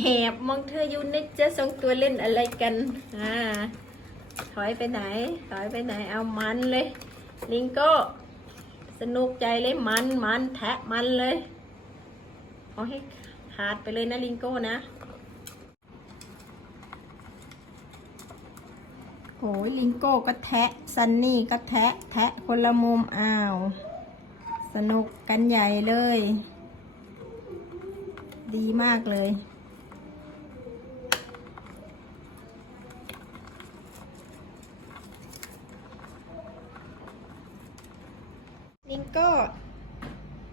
แหบมองเธออยู่นะจะสองตัวเล่นอะไรกันอ่าถอยไปไหน ถอยไปไหนเอามันเลย ลิงโก้สนุกใจเลยมันมันแทะมันเลยเอาให้ขาดไปเลยนะลิงโก้นะโอ้ยลิงโก้ก็แทะซันนี่ก็แทะแทะคนละมุมอ้าว สนุกกันใหญ่เลย ดีมากเลย ลิงโก้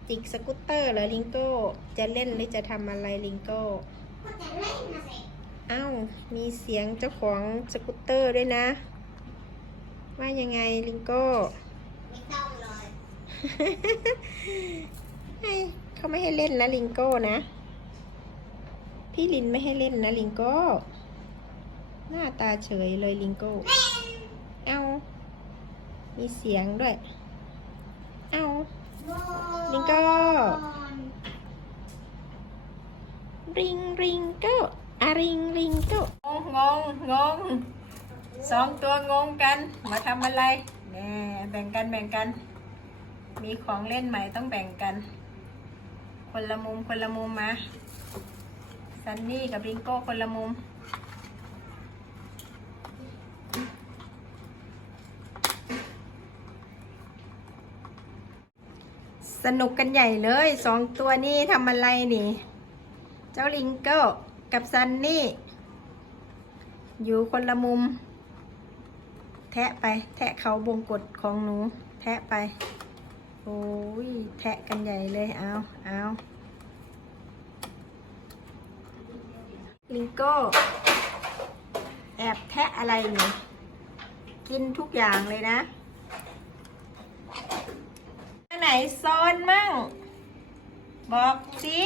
จิกสกูตเตอร์เหรอลิงโก้ จะเล่นหรือจะทำอะไรลิงโก้ก็จะเล่นนะสิเอ้ามีเสียงเจ้าของสกูตเตอร์ด้วยนะ ว่ายังไงลิงโก้ไม่ต้องเลยให้เขาไม่ให้เล่นนะลิงโก้นะ พี่ลินไม่ให้เล่นนะลิงโก้ หน้าตาเฉยเลยลิงโก้ เอามีเสียงด้วย เอาลิงโก้ริงริงโก้อาริงริงโก้งงงงงสองตัวงงกัน มาทำอะไรแน่แบ่งกันแบ่งกัน มีของเล่นใหม่ต้องแบ่งกัน คนละมุมคนละมุมมาซันนี่กับริงโก้คนละมุม สนุกกันใหญ่เลยสองตัวนี้ทำอะไรนี่ เจ้าลิงโก้กับซันนี่ อยู่คนละมุม แทะไป แทะเขาบงกฎของหนู แทะไป โอ้ย แทะกันใหญ่เลย เอาเอาลิงโก้แอบแทะอะไรนี่กินทุกอย่างเลยนะ นไหนโซนมั่ง บอกสิ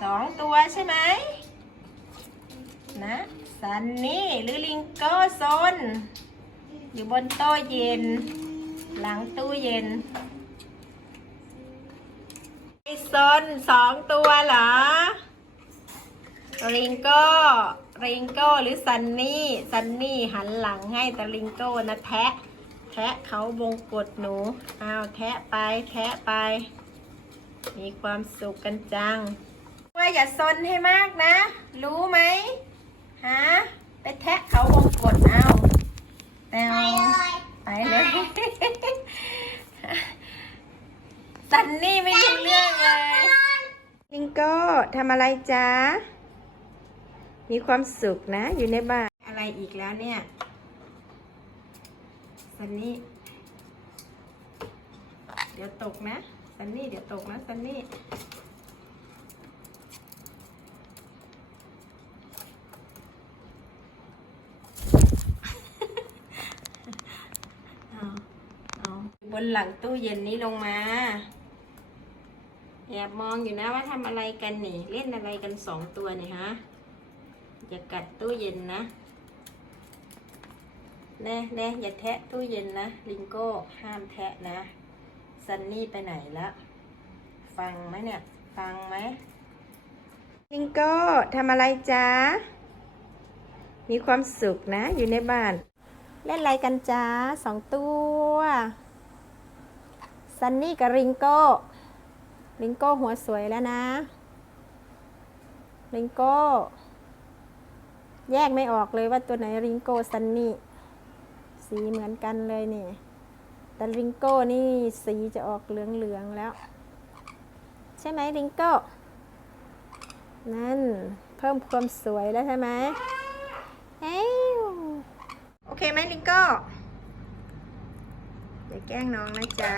สองตัวใช่ไหมนะซันนี่หรือลิงโก้โซน อยู่บนโต๊ะเย็น หลังตู้เย็นไอโซนสองตัวเหรอริงโก้ริงโก้หรือซันนี่ซันนี่หันหลังให้แต่ริงโก้นะแทะ แทะเขาวงกดหนูอ้าวแทะไปแทะไป มีความสุขกันจังว่าอย่าซนให้มากนะ รู้ไหมฮะไปแทะเขาวงกดเอาแต่ไปเลยไปเลยซันนี่ไม่รู้เรื่องเลยลิงโก้ทำอะไรจ๊ะมีความสุขนะอยู่ในบ้านอะไรอีกแล้วเนี่ย ซันนี่ เดี๋ยวตกนะซันนี่ เดี๋ยวตกนะซันนี่ เอาเอาบนหลังตู้เย็นนี้ลงมา แอบมองอยู่นะว่าทำอะไรกันนี่ เล่นอะไรกันสองตัวนี่ฮะ อย่ากัดตู้เย็นนะ แน่แน่อย่าแทะตู้เย็นนะ ลิงโก้ห้ามแทะนะ ซันนี่ไปไหนละ ฟังไหมเนี่ย ฟังไหม ลิงโก้ทำอะไรจ๊ะ มีความสุขนะ อยู่ในบ้าน เล่นอะไรกันจ๊ะสองตัว ซันนี่กับริงโก้ริงโก้หัวสวยแล้วนะริงโก้ แยกไม่ออกเลยว่าตัวไหนริงโก้ซันนี่ สีเหมือนกันเลยนี่ แต่ริงโก้นี่สีจะออกเหลืองๆแล้ว ใช่ไหมริงโก้ นั่น เพิ่มความสวยแล้วใช่ไหมเอ้วโอเคไหมลิงโก้อย่าแกล้งน้องนะจ๊ะ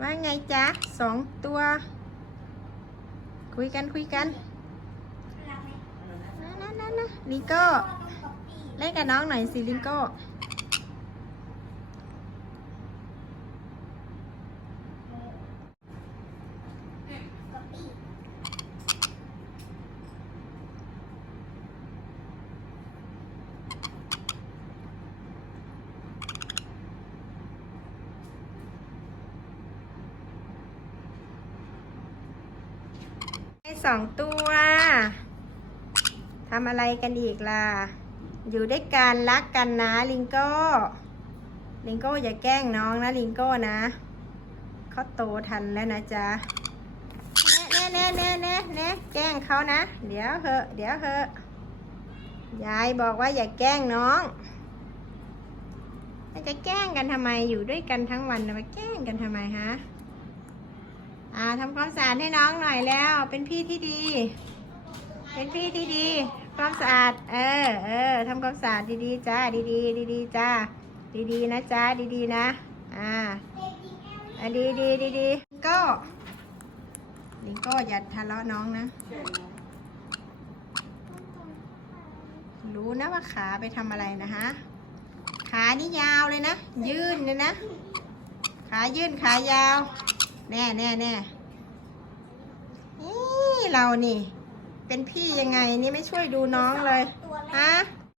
ว่าไงจ๊ะสองตัว คุยกันคุยกันนะนะนะนะลิงโก้เล่นกับน้องหน่อยสิลิงโก้ สองตัวทำอะไรกันอีกล่ะ อยู่ด้วยกันรักกันนะลิงโก้ ลิงโก้อย่าแกล้งน้องนะลิงโก้นะ เขาโตทันแล้วนะจ๊ะแน่แน่แน่แน่แน่แกล้งเขานะ เดี๋ยวเหอะ เดี๋ยวเหอะ ยายบอกว่าอย่าแกล้งน้องจะแกล้งกันทำไมอยู่ด้วยกันทั้งวันจะมาแกล้งกันทำไมฮะ อ่าทำความสะอาดให้น้องหน่อยแล้ว เป็นพี่ที่ดี เป็นพี่ที่ดี ความสะอาด เออ เออทำความสะอาดดีๆจ้า ดีๆ ดีๆจ้า ดีๆ นะจ้า ดีๆ นะ อ่าอะดีดีดีดีๆก็ลิงก้อย่าทะเลาะน้องนะ รู้นะว่าขาไปทำอะไรนะฮะ ขานี่ยาวเลยนะ ยื่นเลยนะ ขายื่นขายาว แน่แน่แน่นี่เรานี่ เป็นพี่ยังไงนี่ไม่ช่วยดูน้องเลย ฮะ